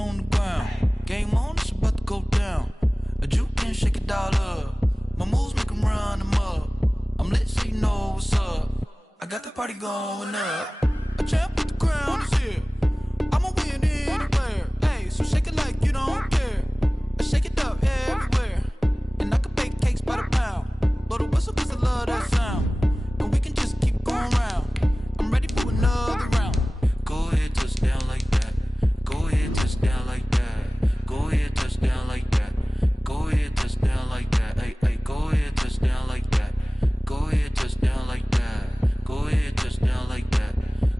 on the ground. Game on, it's about to go down. A juke can shake it all up. My moves make them run them up. I'm lit so you know what's up. I got the party going up. A champ with the crown is here. I'ma win anywhere. Hey, so shake it like you don't care. I shake it up everywhere. And I can bake cakes by the pound. Blow the whistle cause I love that sound. And we can just keep going round. I'm ready for another round. Go ahead, touch down like that. Go ahead, touch down like that. Go ahead, touch down like that. Go ahead, touch down like that. Hey, hey, go ahead, touch down like that. Go ahead, touch down like that. Go ahead, touch down like that.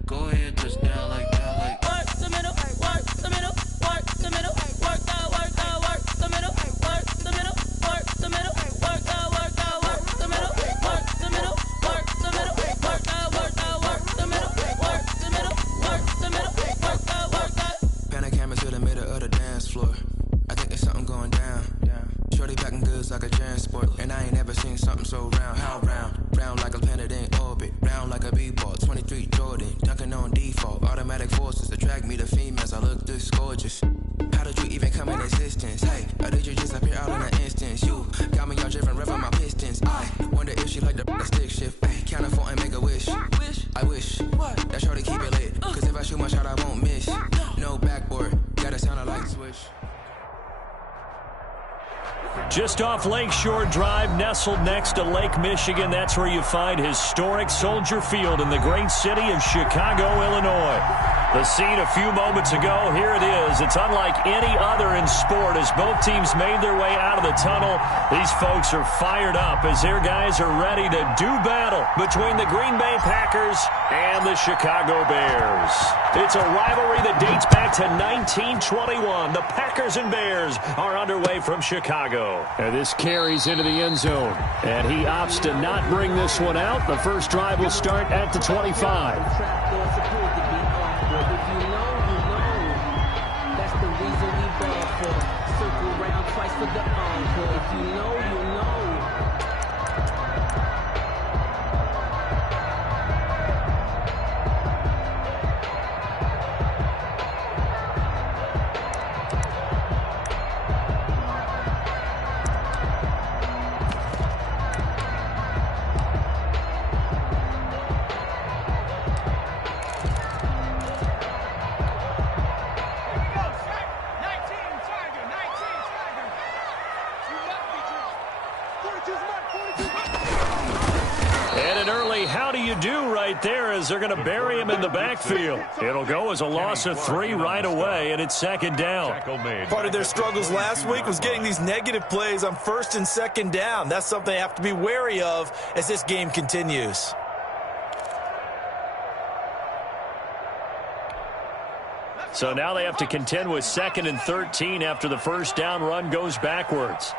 Go ahead, touch down like that. Like work the middle, work the middle, work the middle, work out, work the middle, work the middle, work the middle, work out, work the middle, work the middle, work the middle, work out, work the middle, work the middle, work the middle, work out. Pan a camera to the middle of the dance floor. I think there's something going down. Shorty packing goods like a transport, and I ain't never seen something so round. How round? Round like a planet in orbit, round like a b-ball. 23 Jordan, dunking on default. Automatic forces attract me to females. I look this gorgeous. How did you even come in existence? Hey, or did you just appear out in an instance? You got me all driven, revving my pistons. I wonder if she like the stick shift. Hey, count a 4 and make a wish. I wish that shorty keep it lit, cause if I shoot my shot, I won't miss. No backboard, gotta sound a light switch. Just off Lakeshore Drive, nestled next to Lake Michigan. That's where you find historic Soldier Field in the great city of Chicago, Illinois. The scene a few moments ago, here it is. It's unlike any other in sport as both teams made their way out of the tunnel. These folks are fired up as their guys are ready to do battle between the Green Bay Packers and the Chicago Bears. It's a rivalry that dates back to 1921. The Packers and Bears are underway from Chicago. And this carries into the end zone. And he opts to not bring this one out. The first drive will start at the 25. For the encore, if you know, you know. How do you do right there as they're going to bury him in the backfield. It'll go as a loss of 3 right away, and it's second down. Part of their struggles last week was getting these negative plays on first and second down. That's something they have to be wary of as this game continues. So now they have to contend with 2nd and 13 after the first down run goes backwards.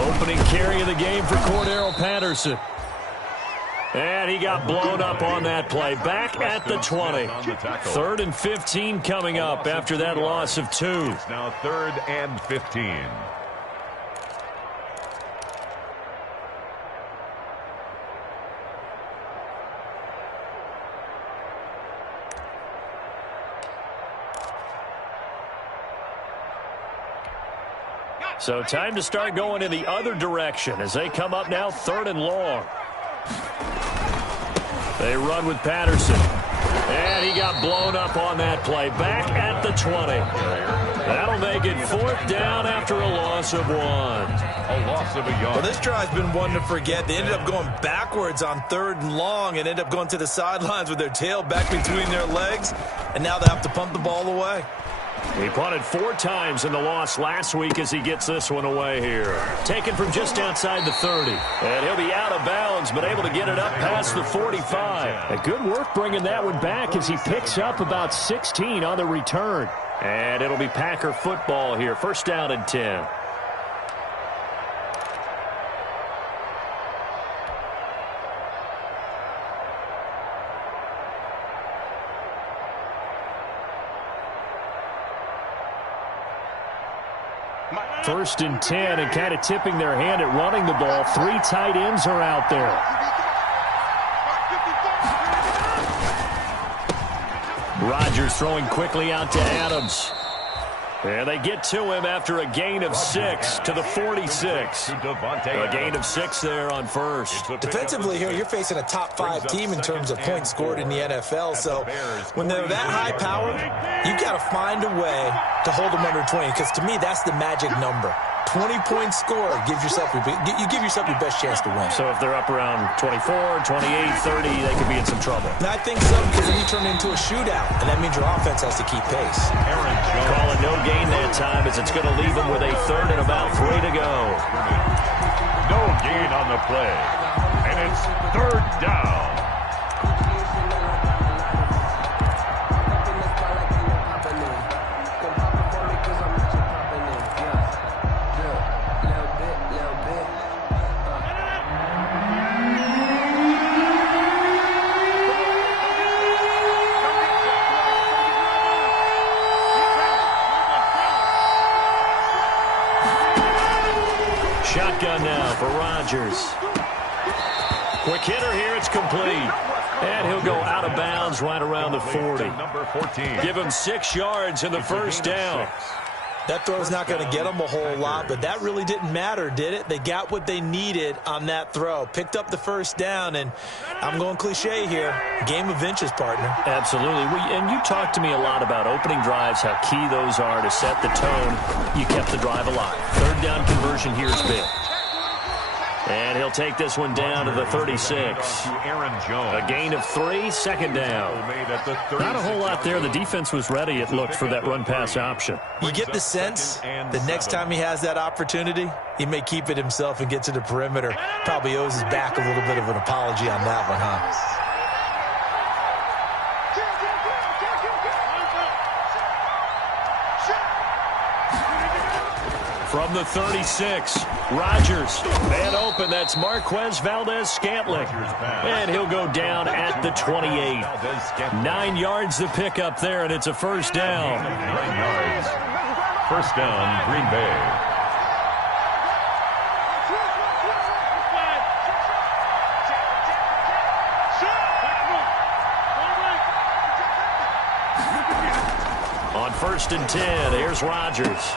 Opening carry of the game for Cordero Patterson. And he got blown up on that play. Back at the 20. 3rd and 15 coming up after that loss of 2. It's now 3rd and 15. So time to start going in the other direction as they come up now 3rd and long. They run with Patterson. And he got blown up on that play. Back at the 20. That'll make it 4th down after a loss of 1. A loss of a yard. Well, this drive's been one to forget. They ended up going backwards on 3rd and long and ended up going to the sidelines with their tail back between their legs. And now they have to pump the ball away. He punted 4 times in the loss last week as he gets this one away here. Taken from just outside the 30. And he'll be out of bounds, but able to get it up past the 45. A good work bringing that one back as he picks up about 16 on the return. And it'll be Packer football here. 1st down and 10. First and 10, and kind of tipping their hand at running the ball. 3 tight ends are out there. Rodgers throwing quickly out to Adams. And they get to him after a gain of 6 to the 46. A gain of 6 there on first. Defensively here, you're facing a top-5 team in terms of points scored in the NFL. So when they're that high-powered, you've got to find a way to hold them under 20. Because to me, that's the magic number. 20-point score gives yourself you give yourself your best chance to win. So if they're up around 24, 28, 30, they could be in some trouble. And I think so, because then you turn it into a shootout, and that means your offense has to keep pace. Call it no gain that time, as it's going to leave them with a third and about 3 to go. No gain on the play, and it's third down. Shotgun now for Rodgers. Quick hitter here, it's complete. And he'll go out of bounds right around the 40. Number 14. Give him 6 yards in the first down. That throw's not going to get them a whole lot, but that really didn't matter, did it? They got what they needed on that throw. Picked up the first down, and I'm going cliche here. Game of inches, partner. Absolutely. And you talked to me a lot about opening drives, how key those are to set the tone. You kept the drive alive. Third down conversion here is big. And he'll take this one down to the 36. A gain of 3, second down. Not a whole lot there. The defense was ready, it looked, for that run-pass option. You get the sense that next time he has that opportunity, he may keep it himself and get to the perimeter. Probably owes his back a little bit of an apology on that one, huh? From the 36, Rodgers, man open, that's Marquez Valdez-Scantling. And he'll go down at the 28. 9 yards to pick up there, and it's a first down. 9 yards. First down, Green Bay. On 1st and 10, here's Rodgers.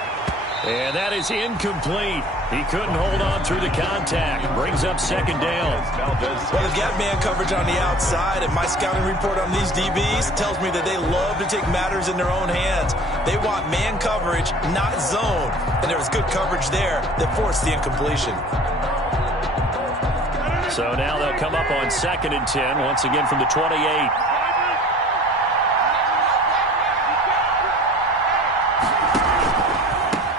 And that is incomplete. He couldn't hold on through the contact. Brings up second down. Well, they've got man coverage on the outside, and my scouting report on these DBs tells me that they love to take matters in their own hands. They want man coverage, not zone. And there was good coverage there that forced the incompletion. So now they'll come up on 2nd and 10, once again from the 28.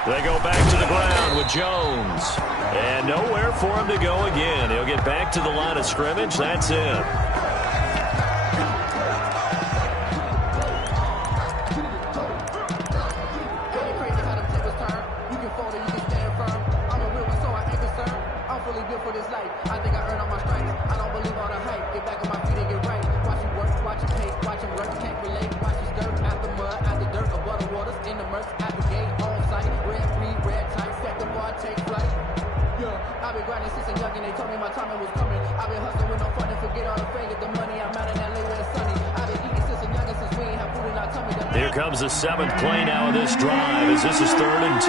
They go back to the ground with Jones. And nowhere for him to go again. He'll get back to the line of scrimmage. That's it. Here comes the 7th play now of this drive, as this is 3rd and 10.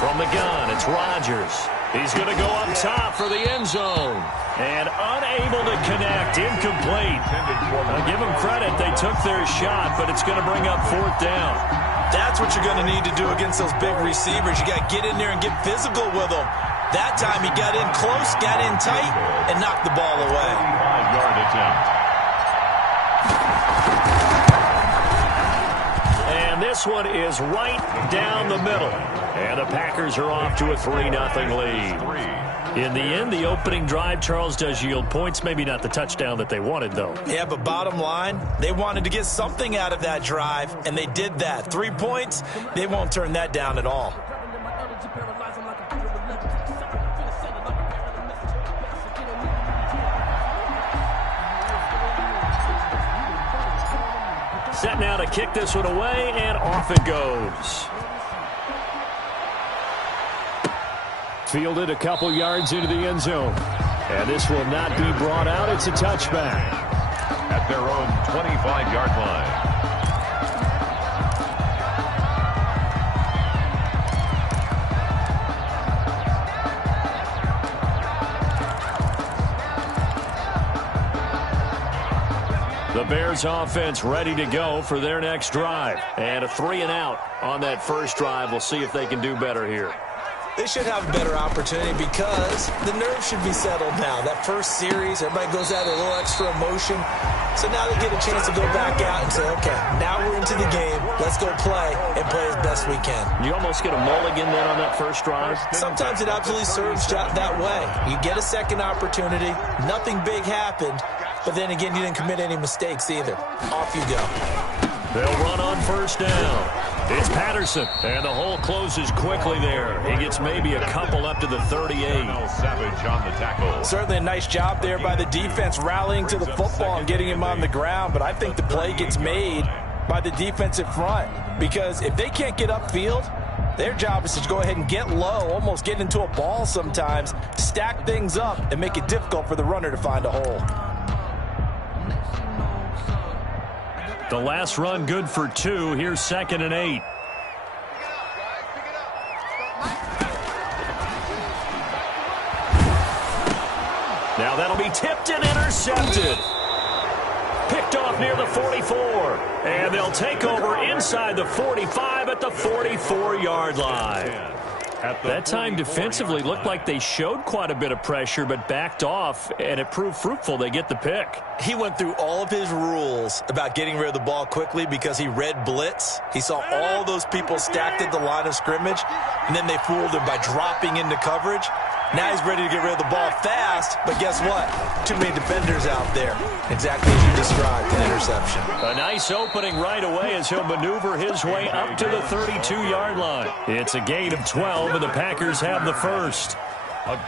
From the gun, it's Rodgers. He's going to go up top for the end zone. And unable to connect, incomplete. I'll give them credit, they took their shot, but it's going to bring up 4th down. That's what you're going to need to do against those big receivers. You got to get in there and get physical with them. That time he got in close, got in tight, and knocked the ball away. 5-yard attempt. And this one is right down the middle. And the Packers are off to a 3-0 lead. In the end, the opening drive, Charles, does yield points. Maybe not the touchdown that they wanted, though. Yeah, but bottom line, they wanted to get something out of that drive, and they did that. 3 points, they won't turn that down at all. Set now to kick this one away, and off it goes. Fielded a couple yards into the end zone. And this will not be brought out. It's a touchback. At their own 25-yard line. The Bears offense ready to go for their next drive. And a 3-and-out on that first drive. We'll see if they can do better here. They should have a better opportunity because the nerves should be settled now. That first series, everybody goes out with a little extra emotion. So now they get a chance to go back out and say, okay, now we're into the game. Let's go play and play as best we can. You almost get a mulligan then on that first drive? Sometimes it absolutely serves that way. You get a second opportunity. Nothing big happened. But then again, you didn't commit any mistakes either. Off you go. They'll run on first down. It's Patterson, and the hole closes quickly there. He gets maybe a couple up to the 38. Savage on the tackle. Certainly a nice job there by the defense rallying to the football and getting him on the ground. But I think the play gets made by the defensive front because if they can't get upfield, their job is to go ahead and get low, almost get into a ball sometimes, stack things up, and make it difficult for the runner to find a hole. The last run good for 2. Here's 2nd and 8. Now that'll be tipped and intercepted. Picked off near the 44. And they'll take over inside the 45 at the 44-yard line. That time defensively looked like they showed quite a bit of pressure but backed off, and it proved fruitful. They get the pick. He went through all of his rules about getting rid of the ball quickly because he read blitz. He saw all those people stacked at the line of scrimmage, and then they fooled him by dropping into coverage. Now he's ready to get rid of the ball fast, but guess what? Too many defenders out there. Exactly as you described, an interception. A nice opening right away as he'll maneuver his way up to the 32-yard line. It's a gain of 12, and the Packers have the first.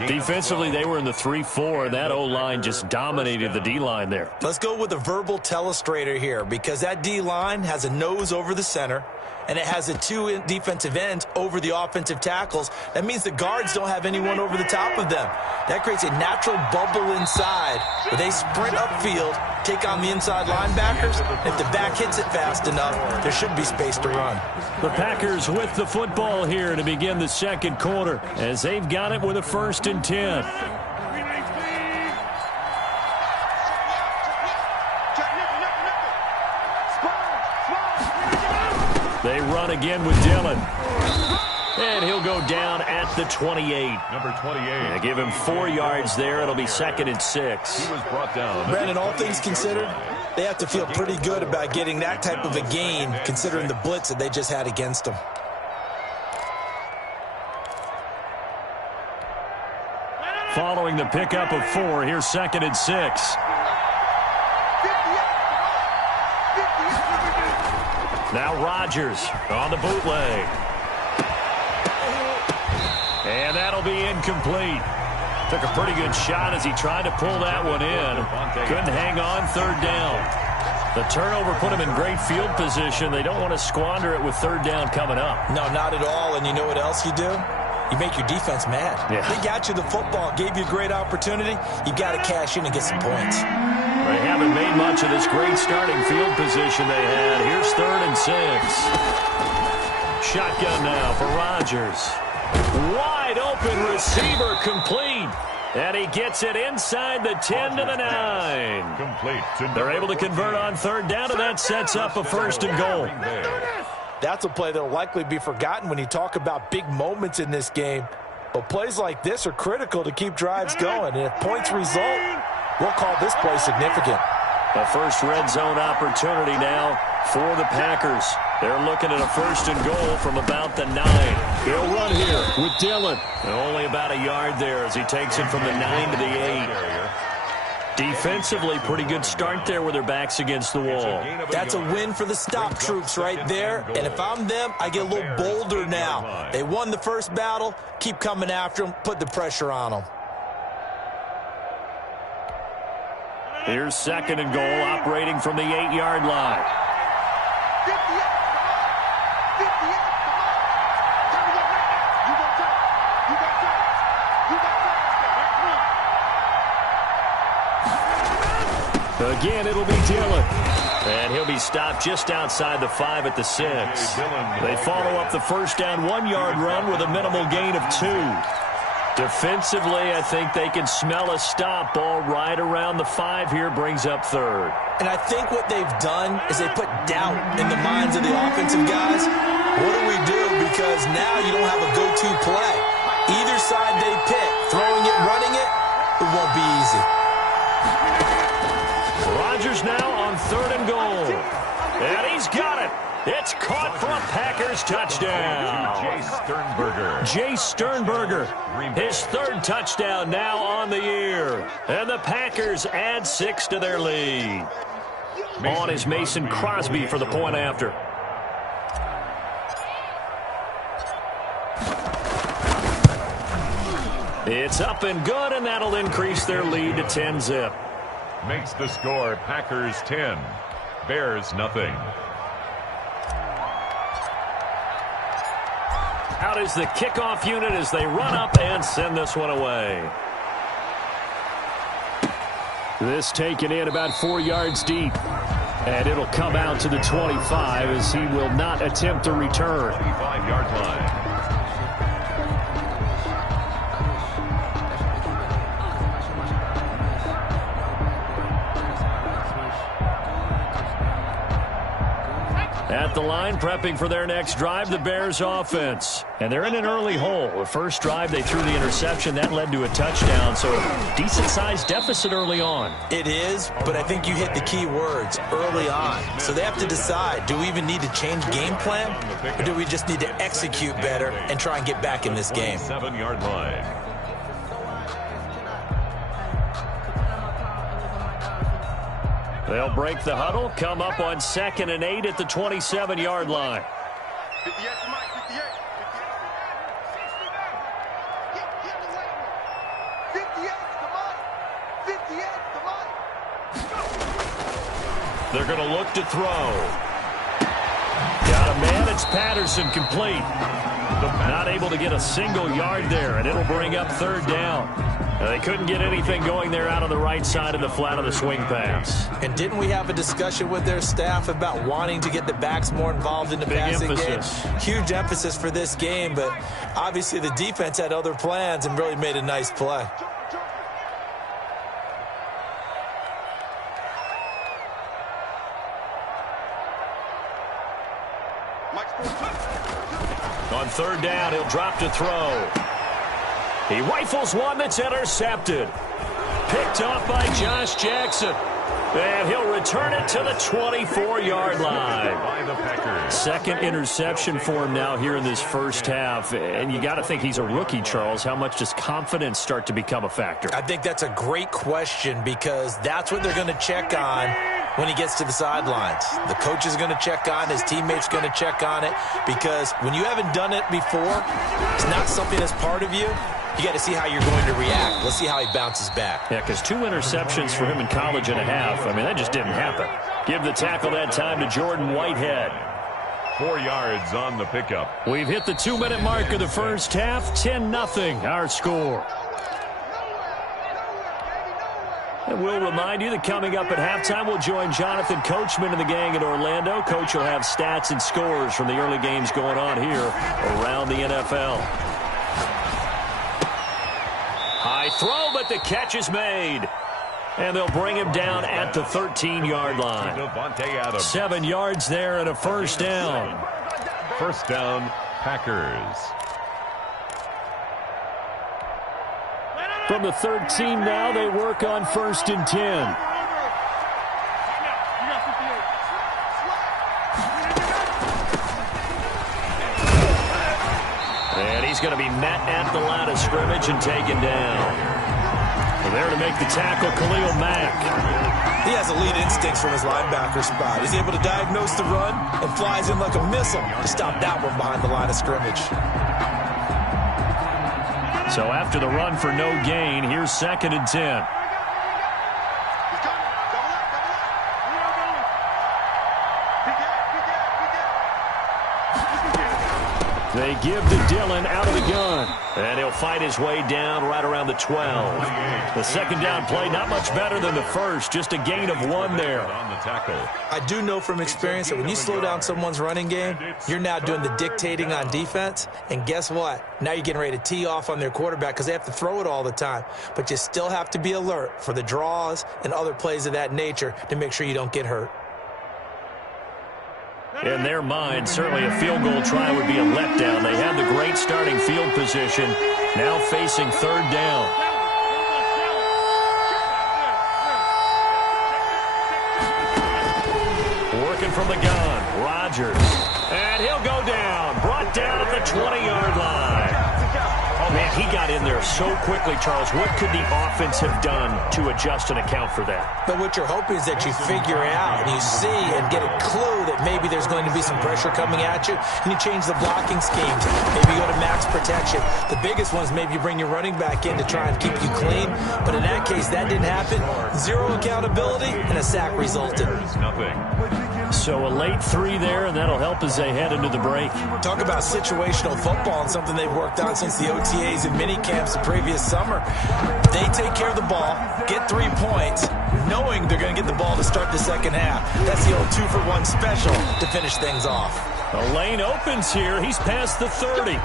Defensively, they were in the 3-4, and that O-line just dominated the D-line there. Let's go with a verbal telestrator here because that D-line has a nose over the center, and it has the 2 defensive ends over the offensive tackles. That means the guards don't have anyone over the top of them. That creates a natural bubble inside where they sprint upfield, take on the inside linebackers. If the back hits it fast enough, there should be space to run. The Packers with the football here to begin the second quarter as they've got it with a 1st and 10. They run again with Dillon. And he'll go down at the 28. Number 28. They give him 4 yards there. It'll be 2nd and 6. He was brought down. Brandon, all things considered, they have to feel pretty good about getting that type of a gain considering the blitz that they just had against them. Following the pickup of 4, here's 2nd and 6. Now Rodgers on the bootleg. And that'll be incomplete. Took a pretty good shot as he tried to pull that one in. Couldn't hang on, 3rd down. The turnover put him in great field position. They don't want to squander it with 3rd down coming up. No, not at all. And you know what else you do? You make your defense mad. Yeah. They got you the football, gave you a great opportunity. You got to cash in and get some points. They haven't made much of this great starting field position they had. Here's 3rd and 6. Shotgun now for Rodgers. Wide open receiver complete. And he gets it inside the 10 to the 9. Complete. They're able to convert on 3rd down, and that sets up a 1st and goal. That's a play that will likely be forgotten when you talk about big moments in this game. But plays like this are critical to keep drives going. And if points result, we'll call this play significant. A first red zone opportunity now for the Packers. They're looking at a 1st and goal from about the 9. They'll run here with Dillon. Only about a yard there as he takes it from the 9 to the 8. Defensively, pretty good start there with their backs against the wall. That's a win for the stop troops right there. And if I'm them, I get a little bolder now. They won the first battle. Keep coming after them. Put the pressure on them. Here's 2nd and goal, operating from the 8-yard line. Again, it'll be Dillon. And he'll be stopped just outside the 5 at the 6. They follow up the first down 1-yard run with a minimal gain of 2. Defensively, I think they can smell a stop. Ball right around the 5 here, brings up 3rd. And I think what they've done is they put doubt in the minds of the offensive guys. What do we do? Because now you don't have a go-to play. Either side they pick, throwing it, running it, it won't be easy. Rodgers now on 3rd and goal. And he's got it. It's caught for a Packers touchdown. Jay Sternberger, his 3rd touchdown now on the year. And the Packers add 6 to their lead. On is Mason Crosby for the point after. It's up and good, and that'll increase their lead to 10-zip. Makes the score Packers 10, Bears nothing. Out is the kickoff unit as they run up and send this one away. This taken in about 4 yards deep. And it'll come out to the 25 as he will not attempt to return. 25-yard line. At the line, prepping for their next drive, the Bears offense. And they're in an early hole. The first drive, they threw the interception. That led to a touchdown, so decent-sized deficit early on. It is, but I think you hit the key words, early on. So they have to decide, do we even need to change game plan, or do we just need to execute better and try and get back in this game? 7-yard line. They'll break the huddle, come up on 2nd and 8 at the 27-yard line. 58 to Mike, 58. 58 to Mike. 58 to Mike. They're going to look to throw. Got a man, it's Patterson, complete. Not able to get a single yard there, and it'll bring up 3rd down. They couldn't get anything going there out on the right side of the flat of the swing pass. And didn't we have a discussion with their staff about wanting to get the backs more involved in the passing game? Huge emphasis for this game, but obviously the defense had other plans and really made a nice play. On 3rd down, he'll drop to throw. He rifles one that's intercepted. Picked off by Josh Jackson. And he'll return it to the 24-yard line. By the Packers. 2nd interception for him now here in this first half. And you got to think he's a rookie, Charles. How much does confidence start to become a factor? I think that's a great question because that's what they're going to check on when he gets to the sidelines. The coach is going to check on, his teammates going to check on it, because when you haven't done it before, it's not something that's part of you. You got to see how you're going to react. Let's see how he bounces back. Yeah, because 2 interceptions for him in college and a half. I mean, that just didn't happen. Give the tackle that time to Jordan Whitehead. 4 yards on the pickup. We've hit the 2-minute mark of the first half. 10-0 our score. And we'll remind you that coming up at halftime, we'll join Jonathan Coachman and the gang in Orlando. Coach will have stats and scores from the early games going on here around the NFL. High throw, but the catch is made. And they'll bring him down at the 13-yard line. 7 yards there and a first down. First down, Packers. From the 13 now, they work on 1st and 10. And he's going to be met at the line of scrimmage and taken down. There to make the tackle, Khalil Mack. He has elite instincts from his linebacker spot. He's able to diagnose the run and flies in like a missile to stop that one behind the line of scrimmage. So after the run for no gain, here's 2nd and 10. They give to Dillon out of the gun. And he'll fight his way down right around the 12. The second down play, not much better than the first. Just a gain of 1 there. On the tackle. I do know from experience that when you slow down someone's running game, you're now doing the dictating on defense. And guess what? Now you're getting ready to tee off on their quarterback because they have to throw it all the time. But you still have to be alert for the draws and other plays of that nature to make sure you don't get hurt. In their mind, certainly a field goal try would be a letdown. They had the great starting field position, now facing third down. Working from the gun, Rodgers. And he'll go down, brought down at the 20-yard line. Oh, man, he got in there so quickly, Charles. What could the offense have done to adjust and account for that? But what you're hoping is that you figure out and you see and get a clue that maybe there's going to be some pressure coming at you, and you change the blocking schemes. Maybe you go to max protection. The biggest ones, maybe you bring your running back in to try and keep you clean. But in that case, that didn't happen. Zero accountability, and a sack resulted. Nothing. So a late 3 there, and that'll help as they head into the break. Talk about situational football and something they've worked on since the OTAs and mini camps the previous summer. They take care of the ball, get 3 points, knowing they're going to get the ball to start the second half. That's the old 2-for-1 special to finish things off. The lane opens here. He's past the 30.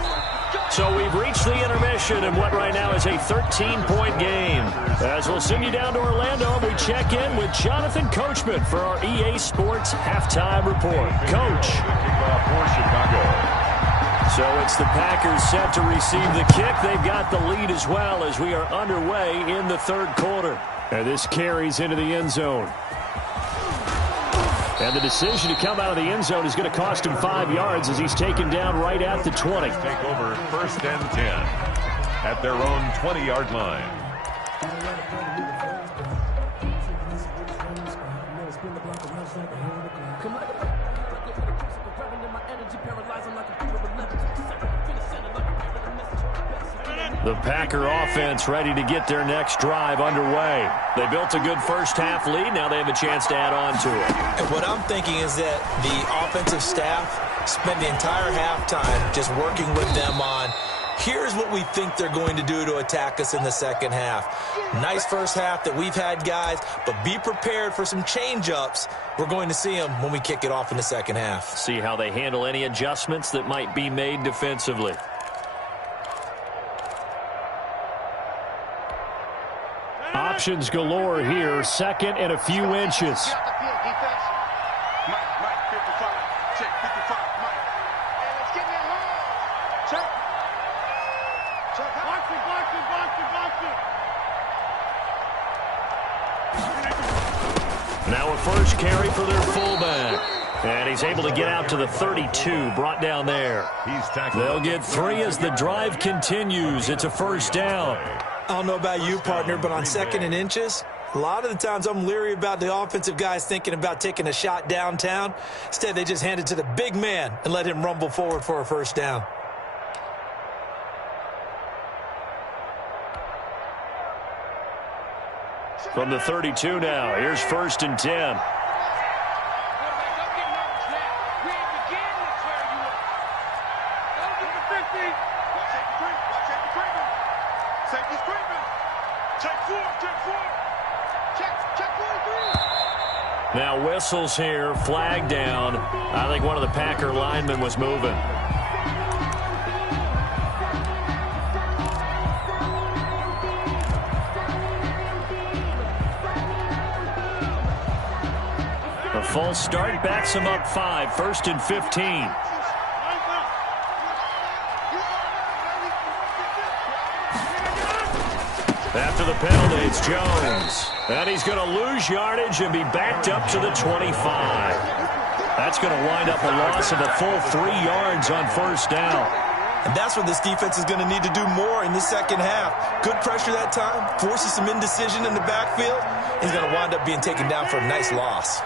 So we've reached the intermission in what right now is a 13-point game. As we'll send you down to Orlando, we check in with Jonathan Coachman for our EA Sports Halftime Report. Coach. Kickoff for Chicago. So it's the Packers set to receive the kick. They've got the lead as well as we are underway in the third quarter. And this carries into the end zone. And the decision to come out of the end zone is going to cost him 5 yards as he's taken down right at the 20. Take over 1st and 10 at their own 20-yard line. The Packer offense ready to get their next drive underway. They built a good first half lead. Now they have a chance to add on to it. And what I'm thinking is that the offensive staff spent the entire halftime just working with them on, here's what we think they're going to do to attack us in the second half. Nice first half that we've had, guys, but be prepared for some change-ups. We're going to see them when we kick it off in the second half. See how they handle any adjustments that might be made defensively. Options galore here. Second and a few inches. Now a first carry for their fullback. And he's able to get out to the 32, brought down there. They'll get 3 as the drive continues. It's a first down. I don't know about you, partner, but on 2nd and inches, a lot of the times I'm leery about the offensive guys thinking about taking a shot downtown. Instead, they just hand it to the big man and let him rumble forward for a first down. From the 32 now, here's 1st and 10. Now whistles here, flag down. I think one of the Packer linemen was moving. A false start backs him up 5, 1st and 15. After the penalty, it's Jones. And he's going to lose yardage and be backed up to the 25. That's going to wind up a loss of a full 3 yards on first down. And that's what this defense is going to need to do more in the second half. Good pressure that time, forces some indecision in the backfield. He's going to wind up being taken down for a nice loss.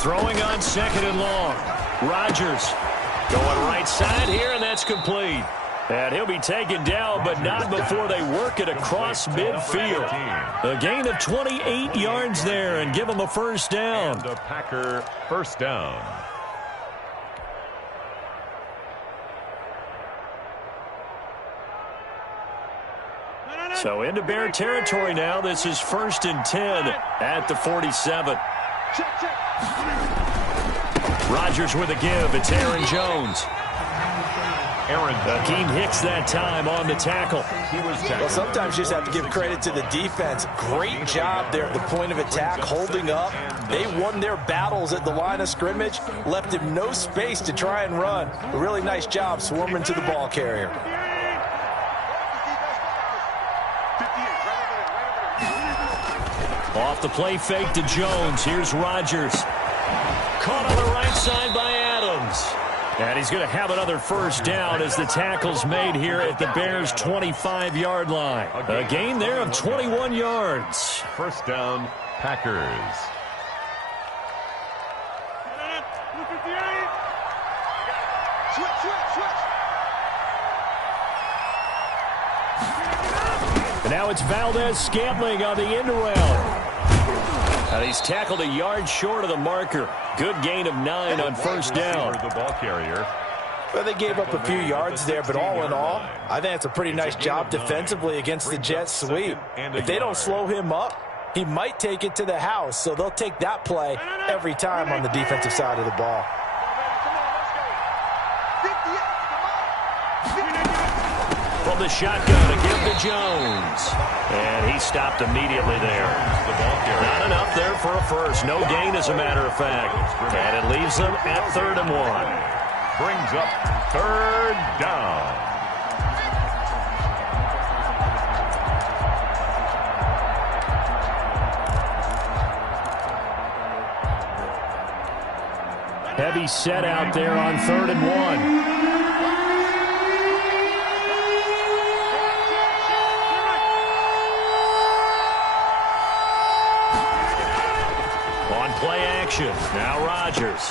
Throwing on 2nd and long. Rodgers going right side here, and that's complete. And he'll be taken down, but not before they work it across midfield. A gain of 28 yards there and give him a first down. And the Packer first down. So into Bear territory now. This is 1st and 10 at the 47. Rodgers with a give. It's Aaron Jones. Akeem Hicks that time on the tackle. Well, sometimes you just have to give credit to the defense. Great job there at the point of attack, holding up. They won their battles at the line of scrimmage, left him no space to try and run. A really nice job swarming to the ball carrier. Off the play fake to Jones. Here's Rodgers. Caught on the right side by Adams. And he's going to have another first down as the tackle's made here at the Bears' 25-yard line. A gain there of 21 yards. First down, Packers. And now it's Valdez-Scantling on the end around. And he's tackled a yard short of the marker. Good gain of 9 on first down. The ball carrier. Well, they gave up a few yards there, but all in all, I think it's a pretty nice job defensively against the Jets sweep. If they don't slow him up, he might take it to the house, so they'll take that play every time on the defensive side of the ball. From the shotgun, a give to Jones. And he stopped immediately there. Not enough there for a first. No gain, as a matter of fact. And it leaves them at 3rd and 1. Brings up 3rd down. Heavy set out there on 3rd and 1. Play action. Now Rodgers.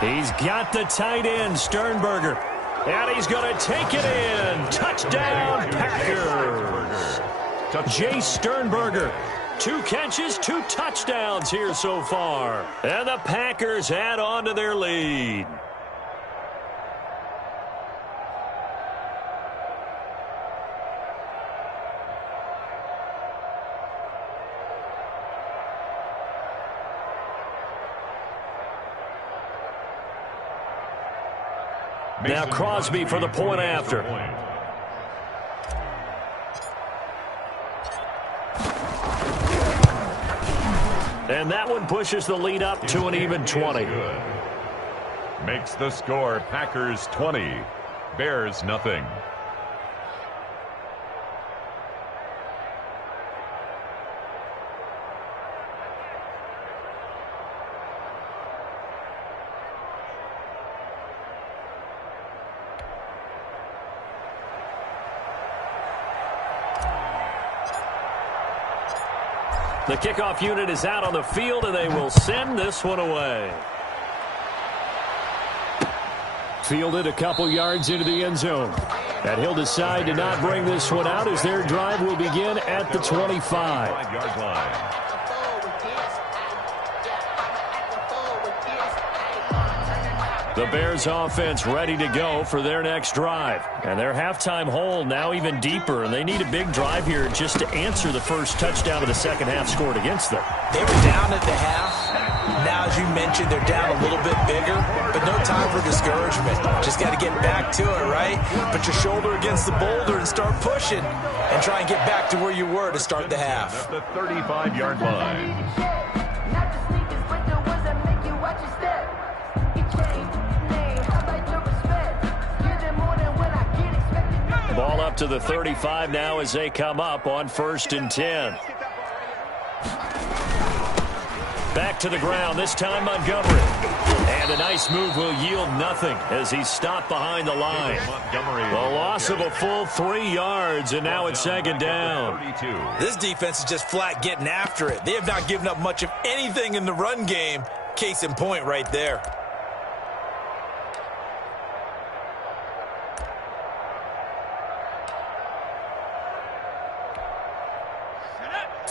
He's got the tight end, Sternberger. And he's going to take it in. Touchdown, Packers. Jay Sternberger. 2 catches, 2 touchdowns here so far. And the Packers add on to their lead. Now Crosby for the point after. And that one pushes the lead up to an even 20. Makes the score Packers 20, Bears nothing. The kickoff unit is out on the field, and they will send this one away. Fielded a couple yards into the end zone. And he'll decide to not bring this one out as their drive will begin at the 25. 5-yard line. The Bears offense ready to go for their next drive. And their halftime hole now even deeper, and they need a big drive here just to answer the first touchdown of the second half scored against them. They were down at the half. Now, as you mentioned, they're down a little bit bigger, but no time for discouragement. Just got to get back to it, right? Put your shoulder against the boulder and start pushing and try and get back to where you were to start the half. At the 35-yard line. Ball up to the 35 now as they come up on 1st and 10. Back to the ground, this time Montgomery. And a nice move will yield nothing as he's stopped behind the line. The loss of a full 3 yards, and now it's 2nd down. This defense is just flat getting after it. They have not given up much of anything in the run game. Case in point right there.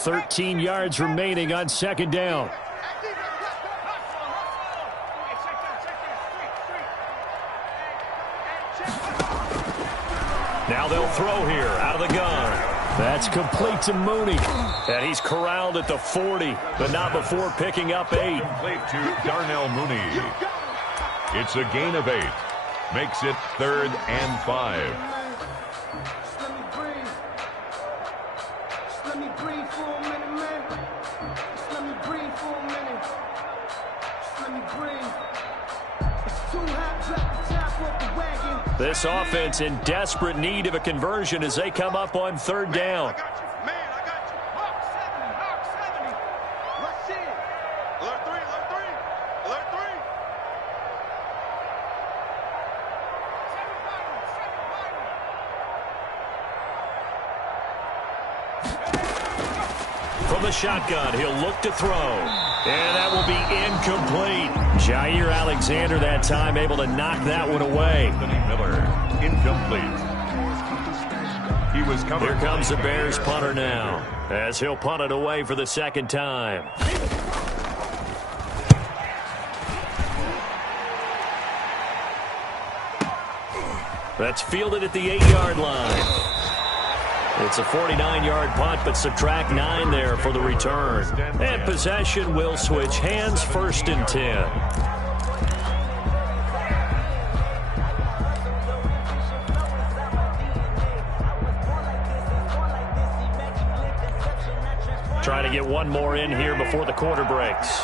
13 yards remaining on second down. Now they'll throw here out of the gun. That's complete to Mooney. And he's corralled at the 40, but not before picking up 8. Complete to Darnell Mooney. It's a gain of 8. Makes it 3rd and 5. This offense in desperate need of a conversion as they come up on 3rd down. From the shotgun, he'll look to throw. And that will be incomplete. Jair Alexander that time able to knock that one away. Anthony Miller, incomplete. He was covered. Here comes the Bears punter now, as he'll punt it away for the 2nd time. That's fielded at the 8-yard line. It's a 49-yard punt, but subtract 9 there for the return. And possession will switch hands, 1st and 10. Trying to get one more in here before the quarter breaks.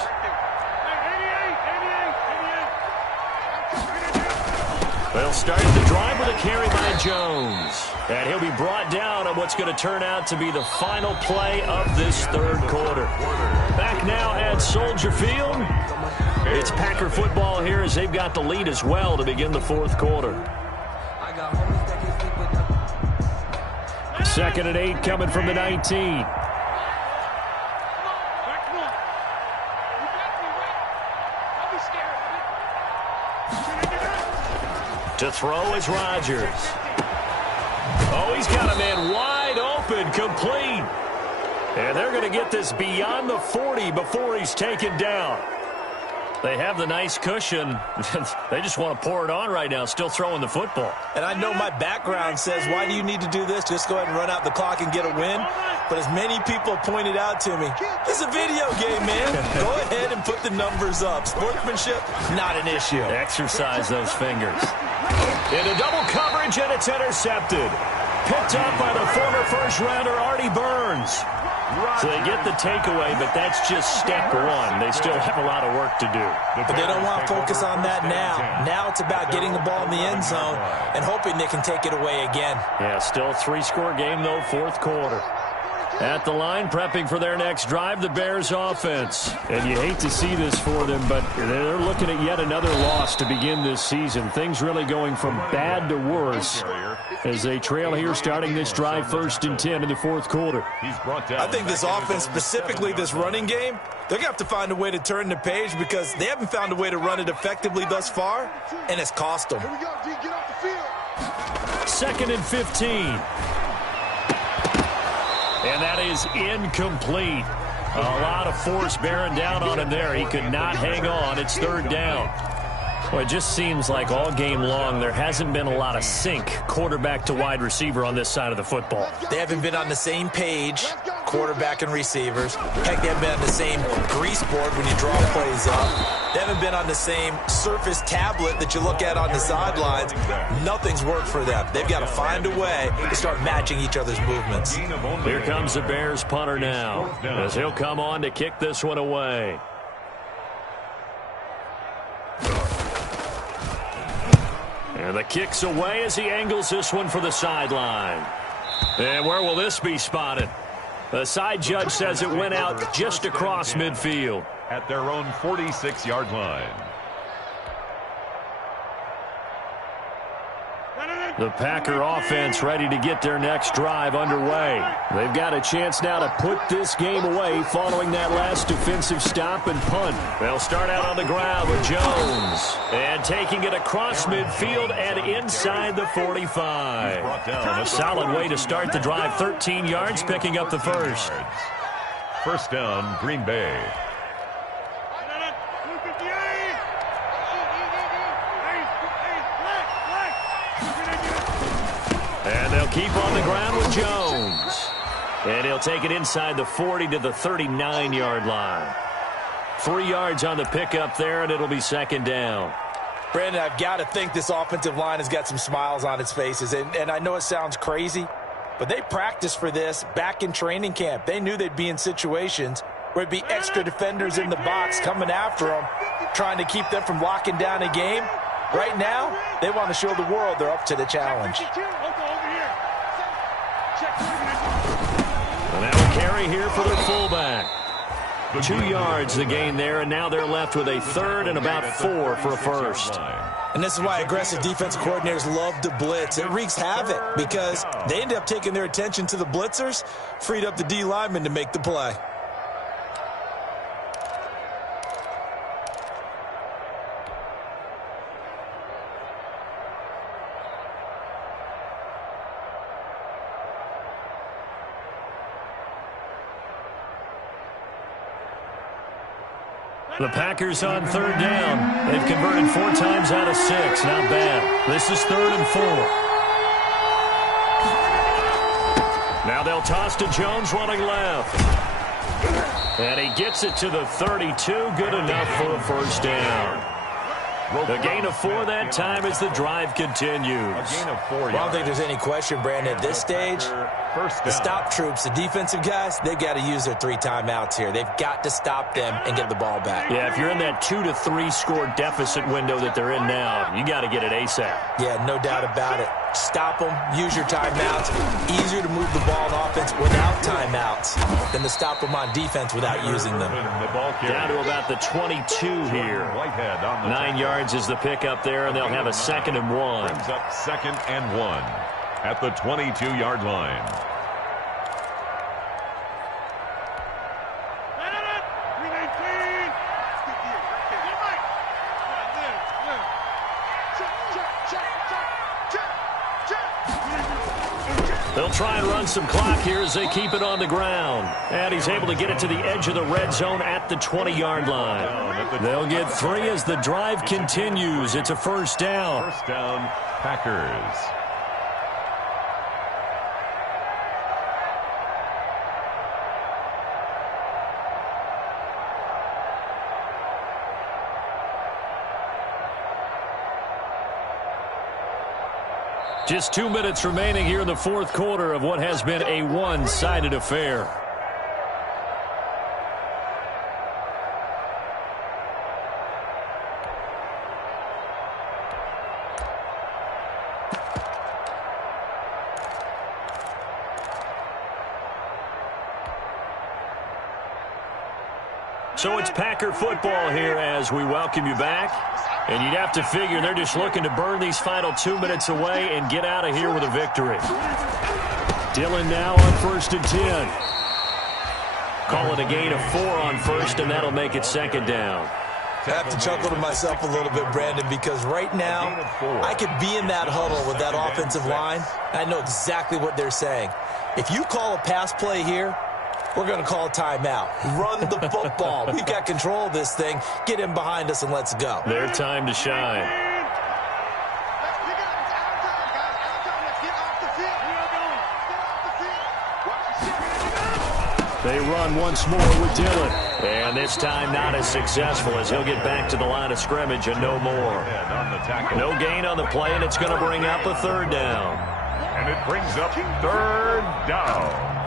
They'll start the drive with a carry by Jones. And he'll be brought down on what's going to turn out to be the final play of this 3rd quarter. Back now at Soldier Field. It's Packer football here as they've got the lead as well to begin the 4th quarter. 2nd and 8 coming from the 19. To throw is Rodgers. Oh, he's got a man wide open, complete. And they're going to get this beyond the 40 before he's taken down. They have the nice cushion. They just want to pour it on right now, still throwing the football. And I know my background says, why do you need to do this? Just go ahead and run out the clock and get a win. But as many people pointed out to me, it's a video game, man. Go ahead and put the numbers up. Sportsmanship, not an issue. Exercise those fingers. Into double coverage, and it's intercepted. Picked up by the former first-rounder, Artie Burns. So they get the takeaway, but that's just step 1. They still have a lot of work to do. But they don't want to focus on that now. Now it's about getting the ball in the end zone and hoping they can take it away again. Yeah, still a 3-score game, though, 4th quarter. At the line, prepping for their next drive, the Bears offense. And you hate to see this for them, but they're looking at yet another loss to begin this season. Things really going from bad to worse as they trail here starting this drive 1st and 10 in the 4th quarter. I think this offense, specifically this running game, they're going to have to find a way to turn the page because they haven't found a way to run it effectively thus far, and it's cost them. 2nd and 15. And that is incomplete. A lot of force bearing down on him there. He could not hang on. It's 3rd down. Well, it just seems like all game long there hasn't been a lot of sync quarterback to wide receiver on this side of the football. They haven't been on the same page, quarterback and receivers. Heck, they haven't been on the same grease board when you draw plays up. They haven't been on the same surface tablet that you look at on the sidelines. Nothing's worked for them. They've got to find a way to start matching each other's movements. Here comes the Bears punter now as he'll come on to kick this one away. And the kick's away as he angles this one for the sideline. And where will this be spotted? The side judge says it went out just across midfield. At their own 46-yard line. The Packer offense ready to get their next drive underway. They've got a chance now to put this game away following that last defensive stop and punt. They'll start out on the ground with Jones. And taking it across midfield and inside the 45. A solid way to start the drive. 13 yards, picking up the first. First down, Green Bay. And they'll keep on the ground with Jones. And he'll take it inside the 40 to the 39-yard line. 3 yards on the pickup there, and it'll be second down. Brandon, I've got to think this offensive line has got some smiles on its faces. And I know it sounds crazy, but they practiced for this back in training camp. They knew they'd be in situations where it'd be extra defenders in the box coming after them, trying to keep them from locking down a game. Right now, they want to show the world they're up to the challenge. And now a carry here for their fullback. 2 yards the gain there, and now they're left with a third and about 4 for a first. And this is why aggressive defensive coordinators love to blitz. It wreaks havoc because they end up taking their attention to the blitzers, freed up the D lineman to make the play. The Packers on third down. They've converted 4 times out of 6. Not bad. This is 3rd and 4. Now they'll toss to Jones running left. And he gets it to the 32. Good enough for a first down. The gain of 4 that time as the drive continues. Well, I don't think there's any question, Brandon, at this stage, the stop troops, the defensive guys, they've got to use their 3 timeouts here. They've got to stop them and get the ball back. Yeah, if you're in that 2 to 3 score deficit window that they're in now, you got to get it ASAP. Yeah, no doubt about it. Stop them, use your timeouts. Easier to move the ball on offense without timeouts than to stop them on defense without using them. Down to about the 22 here. 9 yards is the pickup there, and they'll have a 2nd and 1. Brings up 2nd and 1 at the 22-yard line. They'll try and run some clock here as they keep it on the ground. And he's able to get it to the edge of the red zone at the 20-yard line. They'll get 3 as the drive continues. It's a first down. First down, Packers. Just 2 minutes remaining here in the 4th quarter of what has been a one-sided affair. So it's Packer football here as we welcome you back. And you'd have to figure they're just looking to burn these final 2 minutes away and get out of here with a victory. Dillon now on 1st and 10. Call it a gain of 4 on 1st, and that'll make it 2nd down. I have to chuckle to myself a little bit, Brandon, because right now I could be in that huddle with that offensive line. I know exactly what they're saying. If you call a pass play here, we're going to call a timeout. Run the football. We've got control of this thing. Get in behind us and let's go. Their time to shine. They run once more with Dillon. And this time not as successful as he'll get back to the line of scrimmage and no more. No gain on the play, and it's going to bring up a 3rd down. And it brings up 3rd down.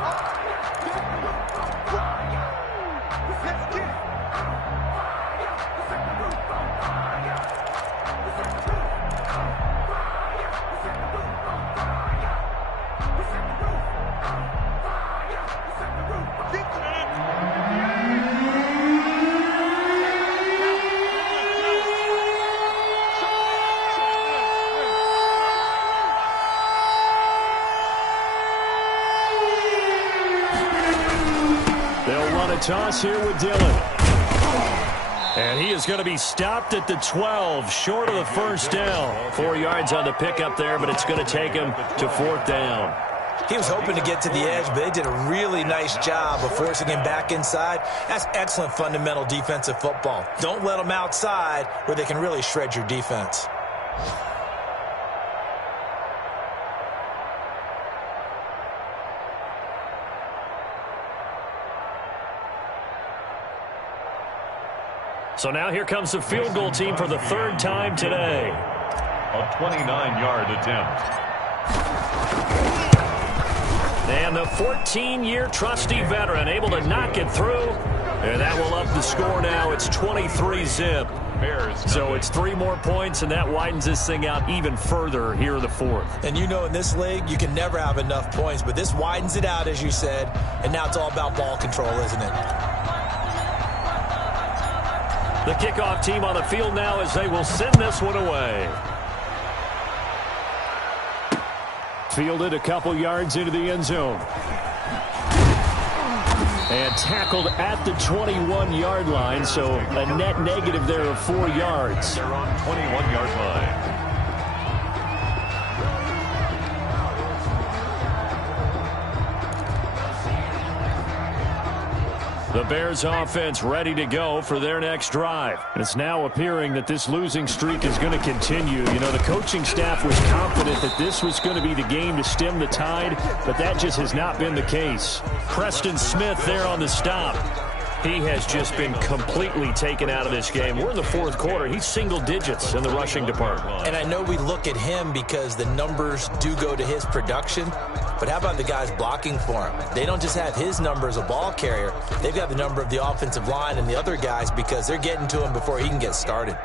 Toss here with Dillon. And he is going to be stopped at the 12, short of the first down. 4 yards on the pickup there, but it's going to take him to 4th down. He was hoping to get to the edge, but they did a really nice job of forcing him back inside. That's excellent fundamental defensive football. Don't let them outside where they can really shred your defense. So now here comes the field goal team for the third time today. A 29-yard attempt. And the 14-year trusty veteran able to knock it through. And that will up the score now. It's 23-zip. So it's 3 more points, and that widens this thing out even further here in the fourth. And you know in this league, you can never have enough points, but this widens it out, as you said, and now it's all about ball control, isn't it? The kickoff team on the field now as they will send this one away. Fielded a couple yards into the end zone. And tackled at the 21-yard line, so a net negative there of 4 yards. They're on 21-yard line. The Bears offense ready to go for their next drive. It's now appearing that this losing streak is going to continue. You know, the coaching staff was confident that this was going to be the game to stem the tide, but that just has not been the case. Preston Smith there on the stop. He has just been completely taken out of this game. We're in the fourth quarter. He's single digits in the rushing department. And I know we look at him because the numbers do go to his production, but how about the guys blocking for him? They don't just have his number as a ball carrier. They've got the number of the offensive line and the other guys because they're getting to him before he can get started.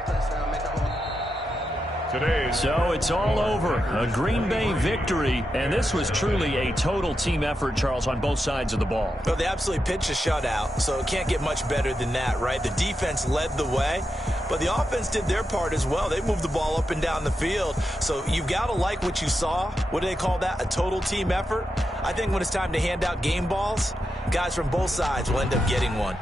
So it's all over. A Green Bay victory, and this was truly a total team effort, Charles, on both sides of the ball. Well, they absolutely pitched a shutout, so it can't get much better than that, right? The defense led the way, but the offense did their part as well. They moved the ball up and down the field, so you've got to like what you saw. What do they call that? A total team effort? I think when it's time to hand out game balls, guys from both sides will end up getting one.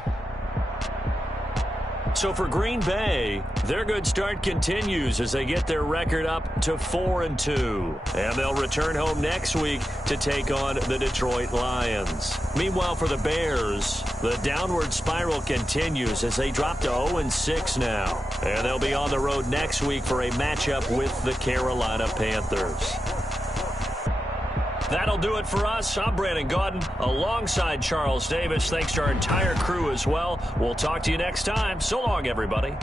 So for Green Bay, their good start continues as they get their record up to 4-2. And they'll return home next week to take on the Detroit Lions. Meanwhile, for the Bears, the downward spiral continues as they drop to 0-6 now. And they'll be on the road next week for a matchup with the Carolina Panthers. That'll do it for us. I'm Brandon Gaudin alongside Charles Davis. Thanks to our entire crew as well. We'll talk to you next time. So long, everybody.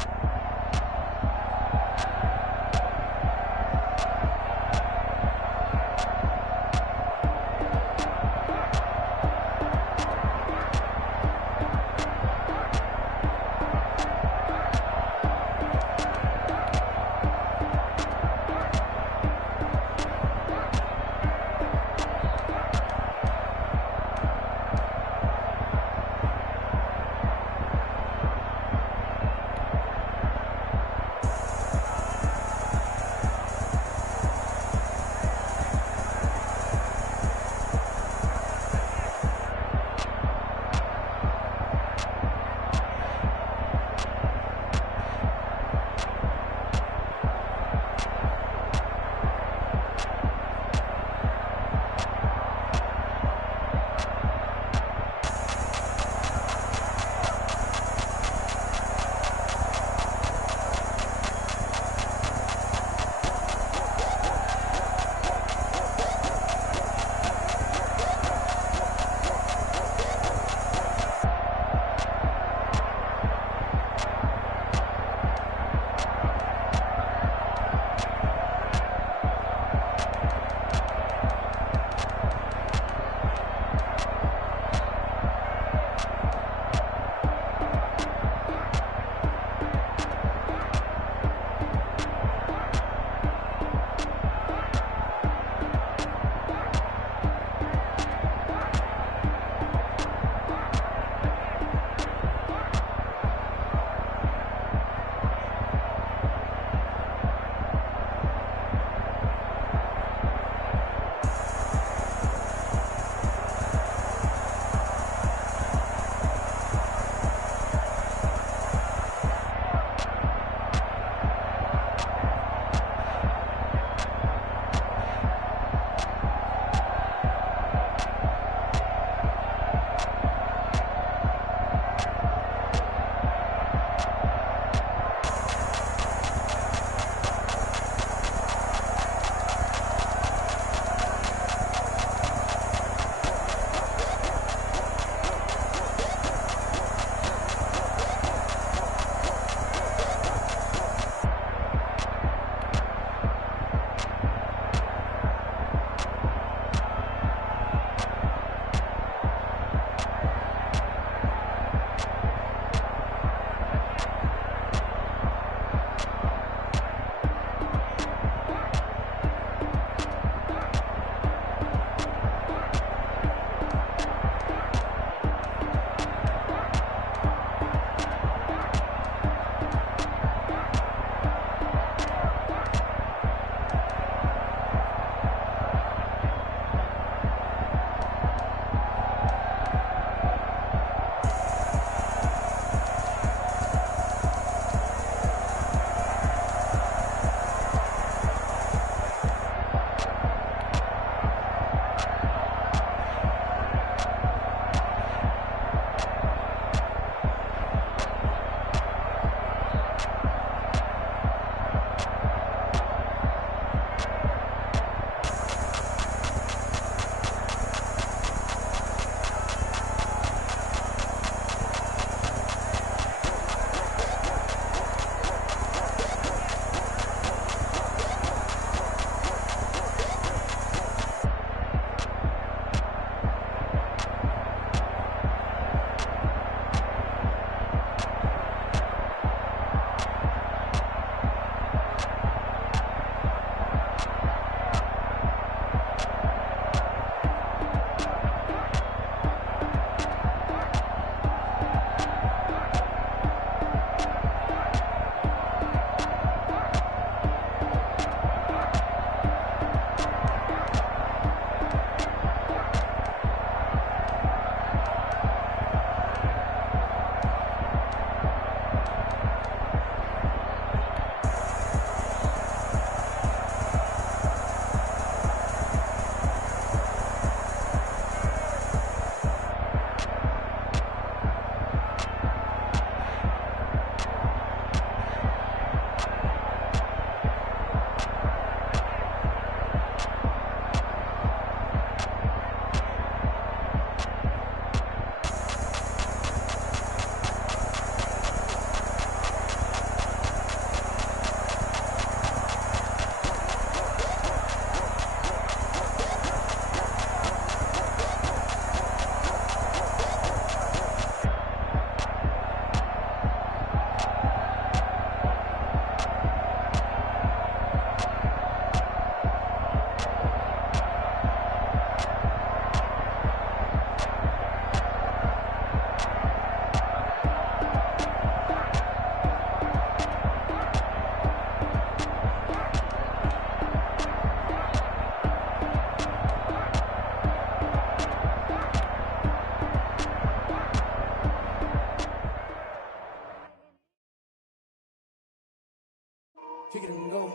Kick it and go.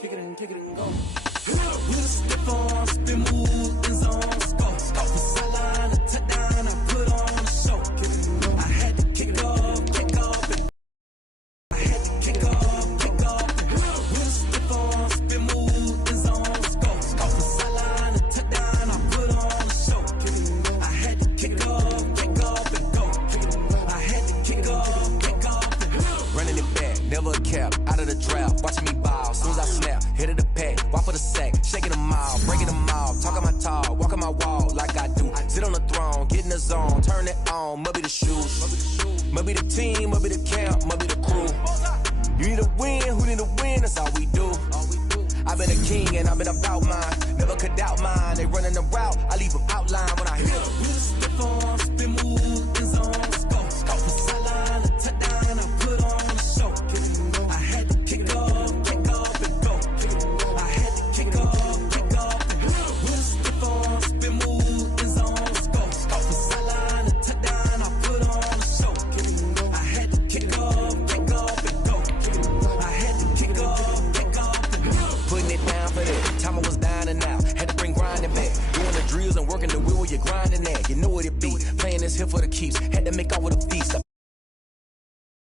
Kick it and go. With a stiff on, spin move, in zones, go. Off the sideline, a touchdown, I put on a show. I had to kick off, and I had to kick off, and with a stiff on, spin move, in zones, go. Off the sideline, a touchdown, I put on a show. I had to kick off, and go. I had to kick off, and Running it back, never a cap, out of the drought, watching me ball, soon as I snap, hit of the pack, walk for the sack, shaking them all, breaking them all, talking my talk, walking my wall like I do, sit on the throne, get in the zone, turn it on, must be the shoes, must be the team, must be the camp, must be the crew, you need a win, who need a win, that's all we do, I've been a king and I've been about mine, never could doubt mine, they running the route, I leave them outline when I hit them. with a stiff on, spin move, in zones, go. Off the sideline, a touchdown, I put on a show. I had to kick off, and go. I had to kick off, and with a stiff on, spin move, in zones, go. Off the sideline, a touchdown, I put on a show. I had to kick off, and go. I had to kick off, and Putting it down for that. Time I was down and out. Had to bring grinding back. Doing the drills and working the wheel where you're grinding at. You know what it be. Playing this here for the keeps. Had to make out with a feast.